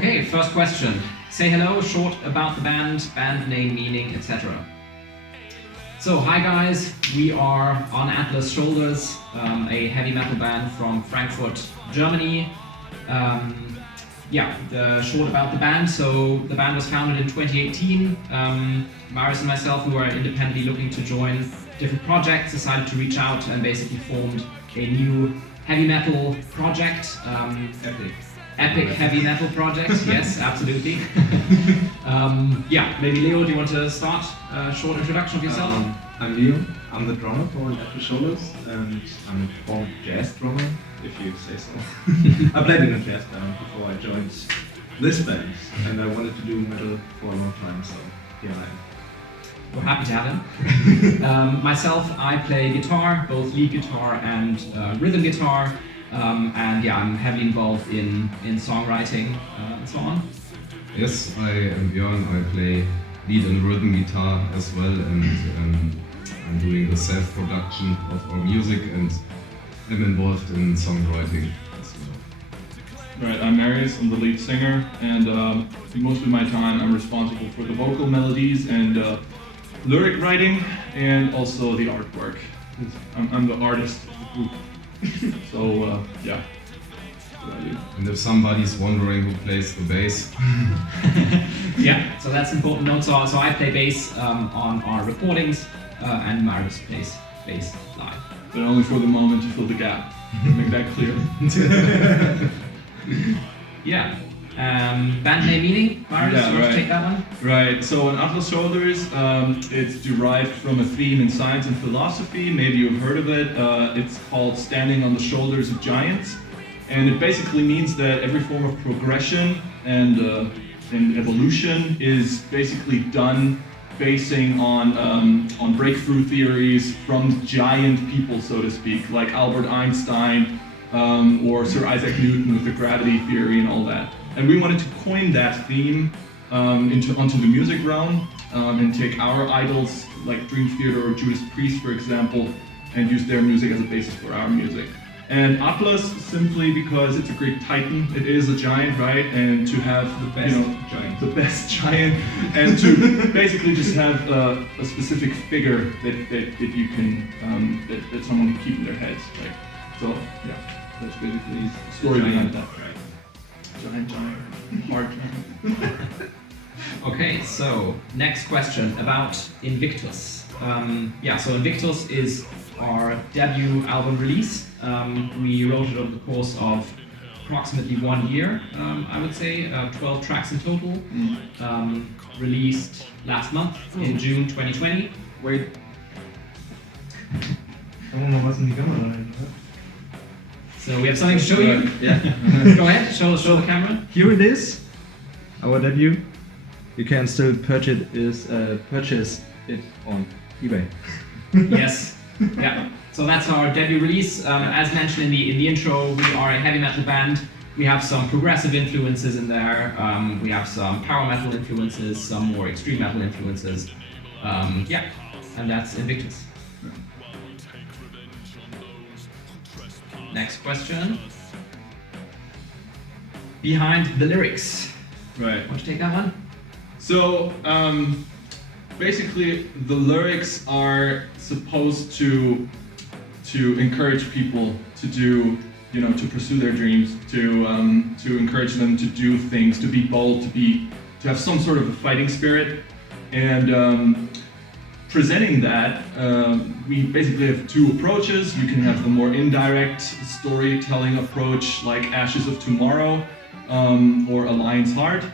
Okay, first question. Say hello, short about the band name, meaning, etc. So, hi guys, we are on Atlas Shoulders, a heavy metal band from Frankfurt, Germany. The short about the band. So, the band was founded in 2018. Marius and myself, who were independently looking to join different projects, decided to reach out and basically formed a new heavy metal project. Epic heavy metal project, yes, absolutely. Maybe Leo, do you want to start a short introduction of yourself? I'm Leo, I'm the drummer for Atlas Shoulders, and I'm a former jazz drummer, if you say so. I played in a jazz band before I joined this band, and I wanted to do metal for a long time, so here I am. We're happy to have him. Myself, I play guitar, both lead guitar and rhythm guitar. I'm heavily involved in songwriting and so on. Yes, I am Björn. I play lead and rhythm guitar as well, and I'm doing the self-production of our music, and I'm involved in songwriting as well. Right, I'm Marius. I'm the lead singer, and most of my time I'm responsible for the vocal melodies and lyric writing, and also the artwork. I'm the artist of the group. So, yeah. And if somebody's wondering who plays the bass. Yeah, so that's important note. So I play bass on our recordings, and Marius plays bass live. But only for the moment to fill the gap. Make that clear. Yeah. Band name meaning? Marius, you want to take that one? Right, so on Atlas Shoulders, it's derived from a theme in science and philosophy. Maybe you've heard of it. It's called Standing on the Shoulders of Giants. And it basically means that every form of progression and evolution is basically done basing on breakthrough theories from giant people, so to speak, like Albert Einstein or Sir Isaac Newton with the gravity theory and all that. And we wanted to coin that theme onto the music realm and take our idols like Dream Theater or Judas Priest, for example, and use their music as a basis for our music. And Atlas, simply because it's a Greek titan, it is a giant, right? And to have the best giant, and to basically just have a specific figure that you can that someone can keep in their heads, right? So yeah, that's basically the story behind that. Giant, hard giant. Okay, so next question about Invictus. So Invictus is our debut album release. We wrote it over the course of approximately 1 year, I would say, 12 tracks in total. Released last month in June 2020. Wait. Kann man mal was in die Kamera rein, oder? So we have something to show you. Yeah. Go ahead, show the camera. Here it is, our debut. You can still purchase it on eBay. Yes. Yeah. So that's our debut release. As mentioned in the intro, we are a heavy metal band. We have some progressive influences in there. We have some power metal influences, some more extreme metal influences. And that's Invictus. Next question. Behind the lyrics. Right. Want to take that one? So basically, the lyrics are supposed to encourage people to do, to pursue their dreams, to encourage them to do things, to be bold, to have some sort of a fighting spirit, and presenting that, we basically have two approaches. You can have the more indirect storytelling approach, like Ashes of Tomorrow, or A Lion's Heart,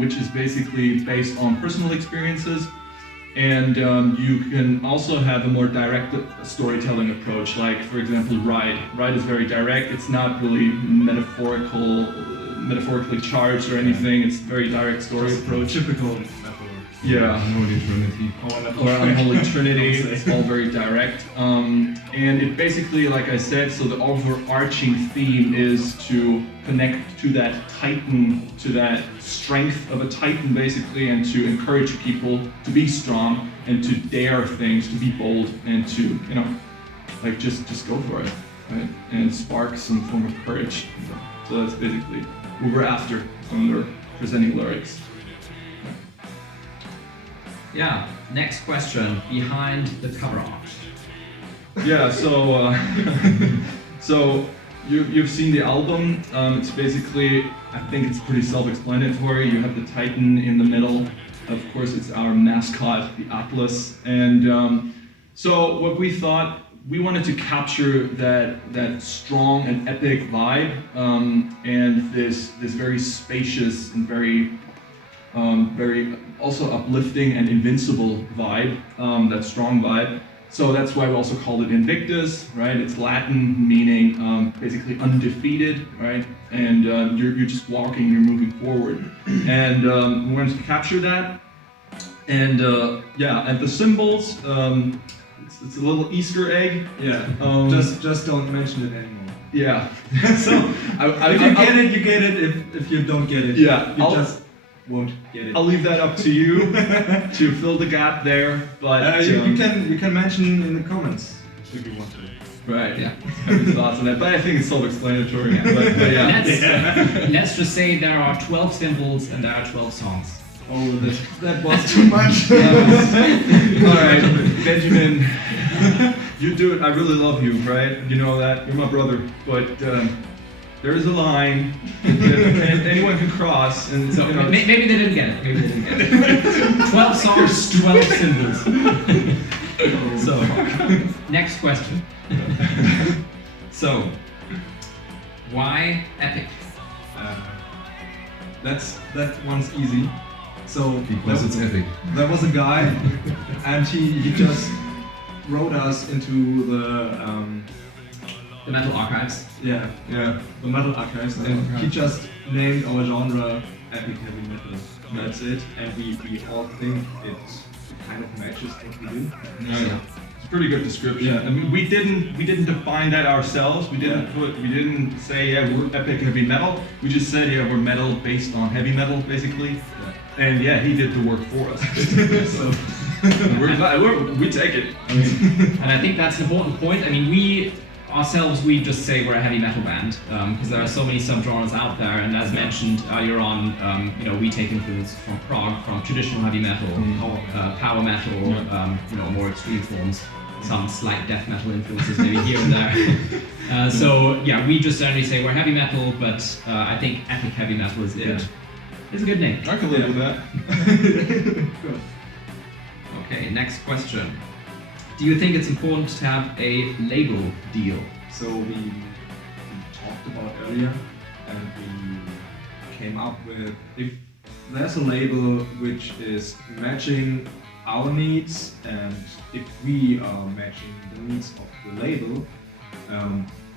which is basically based on personal experiences. And you can also have a more direct storytelling approach, like, for example, Ride. Ride is very direct. It's not really metaphorically charged or anything. It's a very direct story approach. Typical. Yeah. Unholy Trinity. Or Unholy Trinity. It's all very direct. And it basically, like I said, so the overarching theme is to connect to that titan, to that strength of a titan, basically, and to encourage people to be strong and to dare things, to be bold, and to, just go for it, right? And spark some form of courage. So that's basically what we're after when we're presenting lyrics. Yeah. Next question. Behind the cover art. Yeah, so you've seen the album. It's basically, I think it's pretty self-explanatory. You have the Titan in the middle. Of course, it's our mascot, the Atlas. And so what we thought, we wanted to capture that strong and epic vibe, and this very spacious and very also uplifting and invincible vibe, that strong vibe. So that's why we also called it Invictus, right? It's Latin, meaning basically undefeated, right? And you're just walking, you're moving forward. And we wanted to capture that. And and the symbols, it's a little Easter egg. Yeah. Just don't mention it anymore. Yeah. So if you get it, you get it. If you don't get it, yeah, you just won't get it. I'll leave that up to you to fill the gap there. But you can mention in the comments if you want to. Right. Yeah. Have your thoughts on that, but I think it's self-explanatory. But yeah. Let's just say there are 12 symbols and there are 12 songs. Oh, that was too much. All right, Benjamin, you do it. I really love you, right? You know that. You're my brother. But there is a line that anyone can cross, and so maybe they didn't get it. Maybe they didn't get it. 12 songs, 12 symbols. So, next question. So, why epic? That one's easy. So Because it's epic. there was a guy, and he just wrote us into The Metal Archives. the metal archives, and he just named our genre epic heavy metal. That's it, and we all think it kind of matches what we do. Yeah. It's a pretty good description. Yeah. I mean, we didn't define that ourselves. We didn't say we're epic heavy metal. We just said we're metal based on heavy metal, basically. And he did the work for us. So we're glad. We take it. I mean, And I think that's an important point. I mean, we just say we're a heavy metal band because there are so many subgenres out there. And as mentioned earlier on, we take influence from prog, from traditional heavy metal, power metal, more extreme forms, some slight death metal influences maybe here and there. We just generally say we're heavy metal, but I think epic heavy metal is good. It's a good name. I can live with that. Okay, next question. Do you think it's important to have a label deal? So we talked about earlier, and we came up with, if there's a label which is matching our needs, and if we are matching the needs of the label,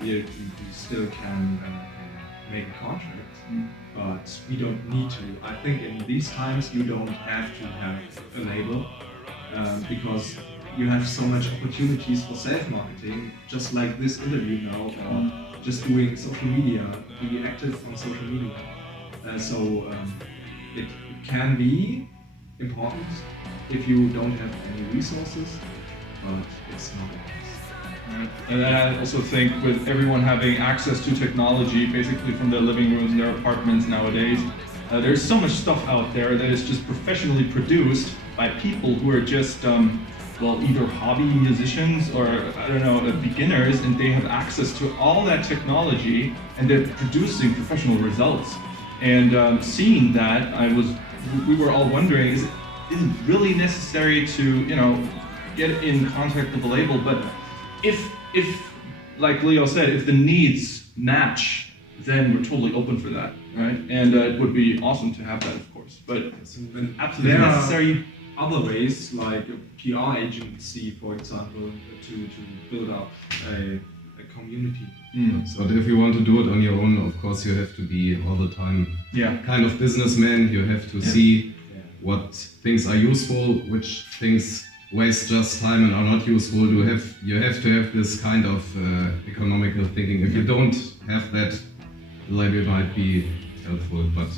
we still can make a contract. But we don't need to. I think in these times you don't have to have a label because you have so much opportunities for self-marketing, just like this interview now, or just doing social media, be active on social media. It can be important if you don't have any resources, but it's not always. And then I also think with everyone having access to technology, basically from their living rooms and their apartments nowadays, there's so much stuff out there that is just professionally produced by people who are just, either hobby musicians or, beginners, and they have access to all that technology, and they're producing professional results. And seeing that, we were all wondering, is it really necessary to, get in contact with the label? But if like Leo said, if the needs match, then we're totally open for that, right? And it would be awesome to have that, of course. But absolutely necessary. Other ways, like a PR agency, for example, to build up a community. But if you want to do it on your own, of course, you have to be all the time kind of businessman. You have to see what things are useful, which things waste just time and are not useful. You have to have this kind of economical thinking. If you don't have that, the label might be helpful, but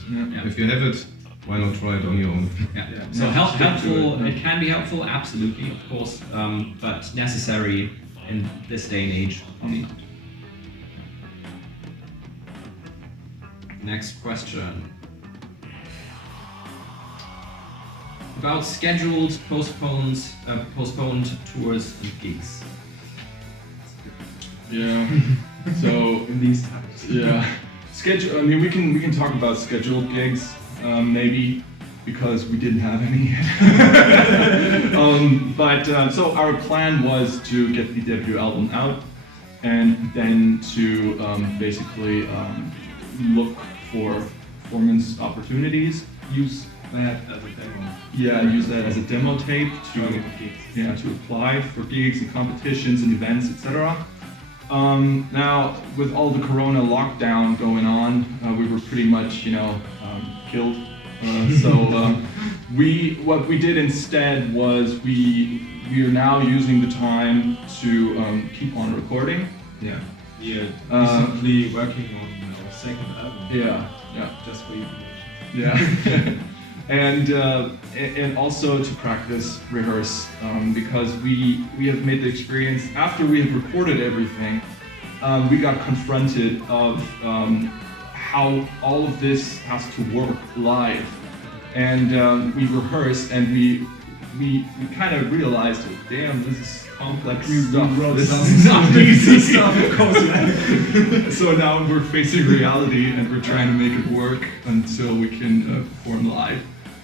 if you have it, why not try it on your own? So helpful, it can be helpful, absolutely, of course, but necessary in this day and age. Next question. about scheduled, postponed tours and gigs. Yeah. So In these times. yeah, schedule. I mean, we can talk about scheduled gigs, maybe, because we didn't have any yet. So our plan was to get the debut album out, and then to basically look for performance opportunities. Use That as a demo. use that as a demo tape to to apply for gigs and competitions and events, etc. Now, with all the Corona lockdown going on, we were pretty much, killed. What we did instead was we are now using the time to keep on recording. Yeah. Recently working on our second album. Yeah. Just for you. Yeah. And also to practice, rehearse, because we have made the experience after we had recorded everything, we got confronted of how all of this has to work live, and we rehearsed and we kind of realized, oh, damn, this is complex stuff. This is not easy stuff, of course. So now we're facing reality and we're trying to make it work until we can perform live.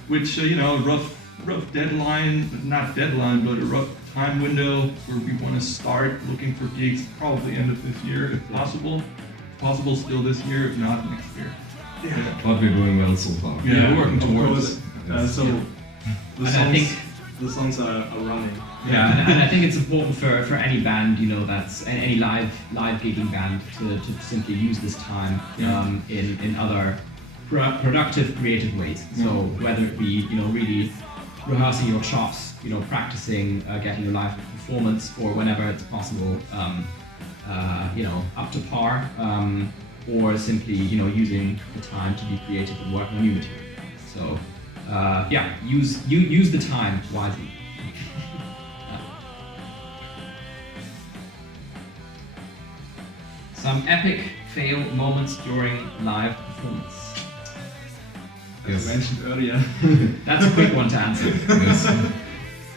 Which, rough deadline, not deadline, but a rough time window where we want to start looking for gigs probably end of this year, if possible. If possible, still this year, if not, next year. But we're doing well so far. Yeah, we're working Of towards. course. So And I think the songs are running. Yeah, and I think it's important for any band, that's any live gigging band to simply use this time in other productive, creative ways. So whether it be really rehearsing your chops, practicing, getting a live performance, or whenever it's possible, up to par, or simply using the time to be creative and work on new material. So use the time wisely. Some epic fail moments during live performance. As mentioned earlier. That's a quick one to answer.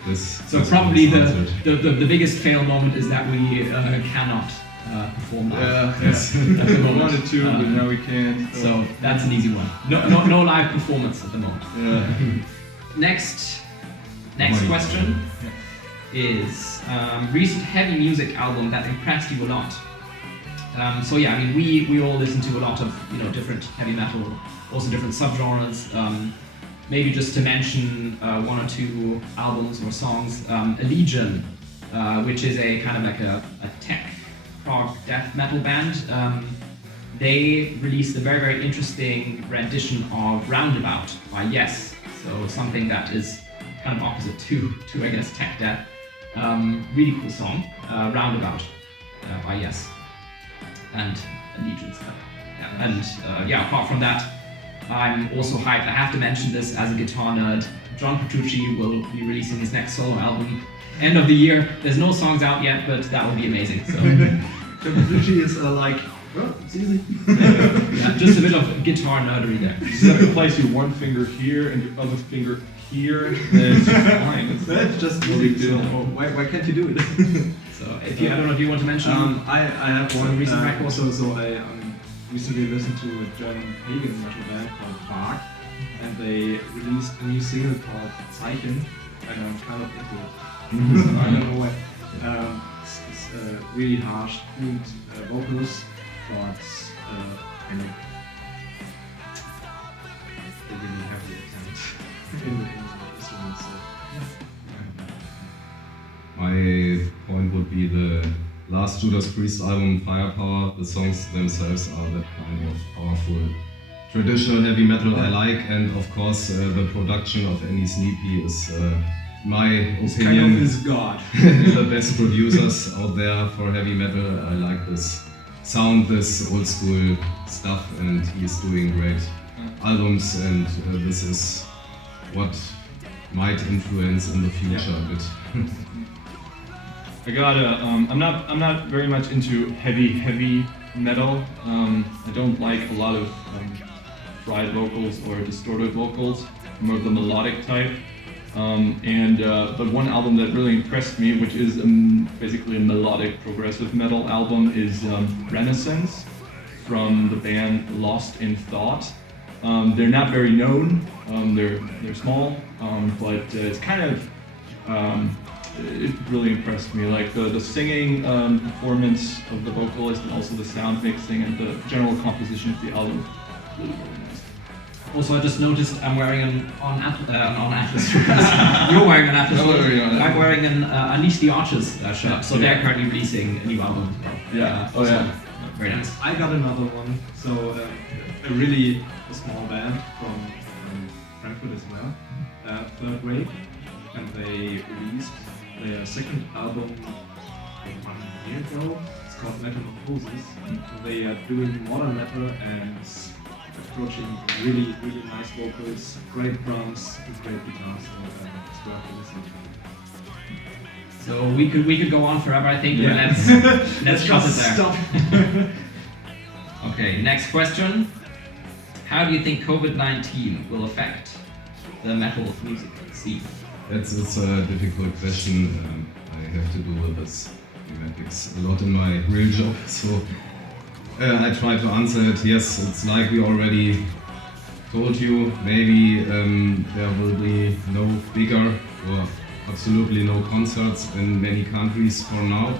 So This probably was answered. the biggest fail moment is that we cannot perform live Yes. at the We moment. wanted to, but now we can't. So that's an easy one. No live performance at the moment. Yeah. Next Money. question is recent heavy music album that impressed you a lot. We all listen to a lot of different heavy metal, also different subgenres. Maybe just to mention one or two albums or songs. Legion, which is a kind of like a tech prog death metal band. They released a very, very interesting rendition of Roundabout by Yes. So something that is kind of opposite to I guess, tech death. Really cool song, Roundabout by Yes. And Legion stuff. Yeah. And apart from that, I'm also hyped. I have to mention this as a guitar nerd. John Petrucci will be releasing his next solo album end of the year. There's no songs out yet, but that will be amazing. So Petrucci is it's easy. just a bit of guitar nerdery there. You just have to place your one finger here and your other finger here, and it's fine. That's just no easy. big deal. So why can't you do it? So I don't know if you want to mention. I have Some one recent records. So I recently listened to a German pagan metal band called Bark, and they released a new single called Zeichen, and I'm kind of into it. I don't know why. It's really harsh, crude vocals, but kind of they really have the attempt in the instruments. So. My point would be the last Judas Priest album, Firepower. The songs themselves are that kind of powerful, traditional heavy metal I like, and of course the production of Annie Sleepy is, my It's opinion, kind of his god. the best producers out there for heavy metal. I like this sound, this old school stuff, and he's doing great albums, and this is what might influence in the future a bit. I gotta. I'm not very much into heavy metal. I don't like a lot of fried vocals or distorted vocals. I'm more of the melodic type. But one album that really impressed me, which is basically a melodic progressive metal album, is Renaissance from the band Lost in Thought. They're not very known. They're small, but it's kind of it really impressed me. Like the singing performance of the vocalist, and also the sound mixing and the general composition of the album. Really, really nice. Also, I just noticed I'm wearing an on Atlas shirt. You're wearing an Atlas shirt. I'm wearing an Unleash the Arches shirt. So they're currently releasing a new album. Yeah. So, very nice. I got another one. So a really small band from Frankfurt as well, Third Grade, and they released their second album 1 year ago. It's called Metamorphosis. They are doing modern metal and approaching really, really nice vocals, great drums, and great guitars. So it's worth listening. So we could go on forever, I think. Yeah. But let's cut it there. Stop. Okay, next question. How do you think COVID-19 will affect the metal music scene? It's a difficult question. I have to do with this thematics a lot in my real job, so I try to answer it. Yes, it's like we already told you, maybe there will be no bigger or absolutely no concerts in many countries for now,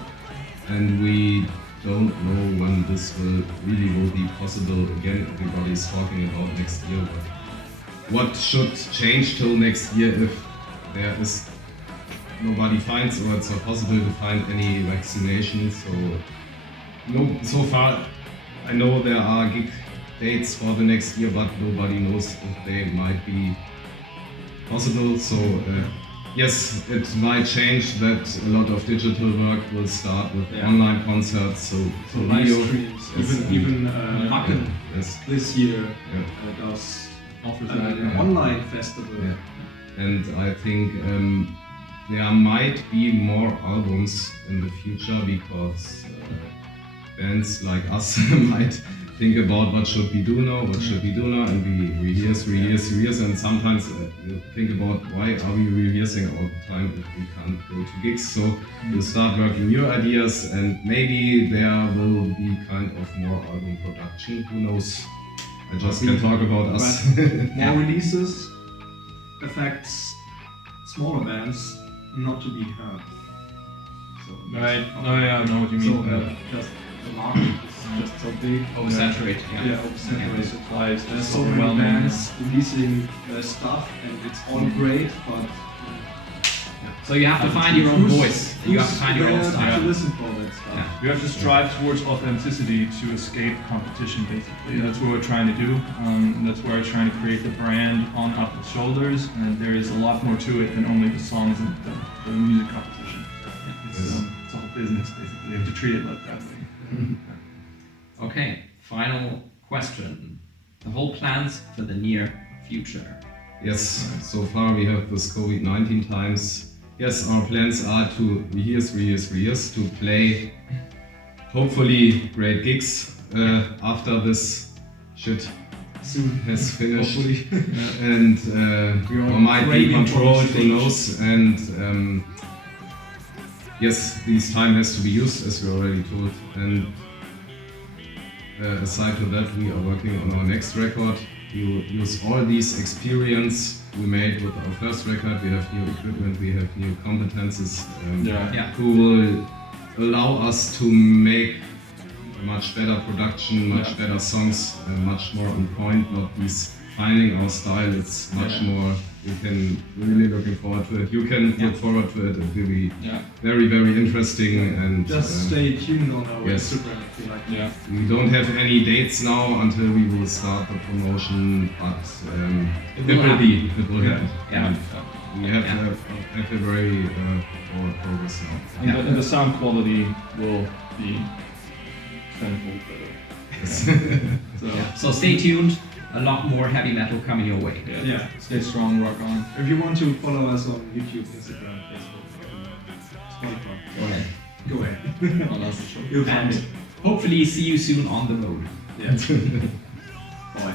and we don't know when this will be possible again. Everybody's talking about next year, but what should change till next year if there is nobody finds or it's not possible to find any vaccination? So far I know there are gig dates for the next year, but nobody knows if they might be possible. So yes, it might change that a lot of digital work will start with online concerts. So live video, streams, yes, even Wacken yes. this year Yeah. offers an online festival. Yeah. And I think there might be more albums in the future because bands like us might think about what should we do now, and we rehearse, and sometimes you think about why are we rehearsing all the time if we can't go to gigs. So you start working new ideas, and maybe there will be kind of more album production. Who knows? I just can talk about us. More releases affects smaller bands not to be heard. So Right. Oh yeah, I know what you mean. So just the market is just so big. Oversaturated. Yeah, oversaturated. Supplies. There's so many bands releasing stuff, and it's all great, but So you have to find your own voice. You have to find your own to style. listen for that stuff. Yeah. You have to strive towards authenticity to escape competition, basically. That's what we're trying to do. That's where we're trying to create the brand on Up the Shoulders, and there is a lot more to it than only the songs and the music composition. It's all business, basically. You have to treat it like that way. Okay, final question. The whole plans for the near future. Yes, so far we have this COVID-19 times. Yes, our plans are to rehearse, to play hopefully great gigs after this shit Soon has finished. Hopefully. And or might be craving for controlled, the who knows. And yes, this time has to be used, as we already told. And aside from that, we are working on our next record. We will use all these experience we made with our first record. We have new equipment, we have new competences who will allow us to make a much better production, much better songs, much more on point, not these finding our style. It's much more, you can really looking forward to it. You can look forward to it. It will be very, very interesting. And just stay tuned on our yes. Instagram if you like. We don't have any dates now until we will start the promotion, but it will happen. Yeah. We have a very forward progress now. And the sound quality will be tenfold better. Yes. So stay tuned. A lot more heavy metal coming your way. Yeah. Stay strong, rock on. If you want to follow us on YouTube, Instagram, Facebook, Spotify, go ahead. On Up the Shoulders. You'll find And it. hopefully see you soon on the road. Yeah. Bye.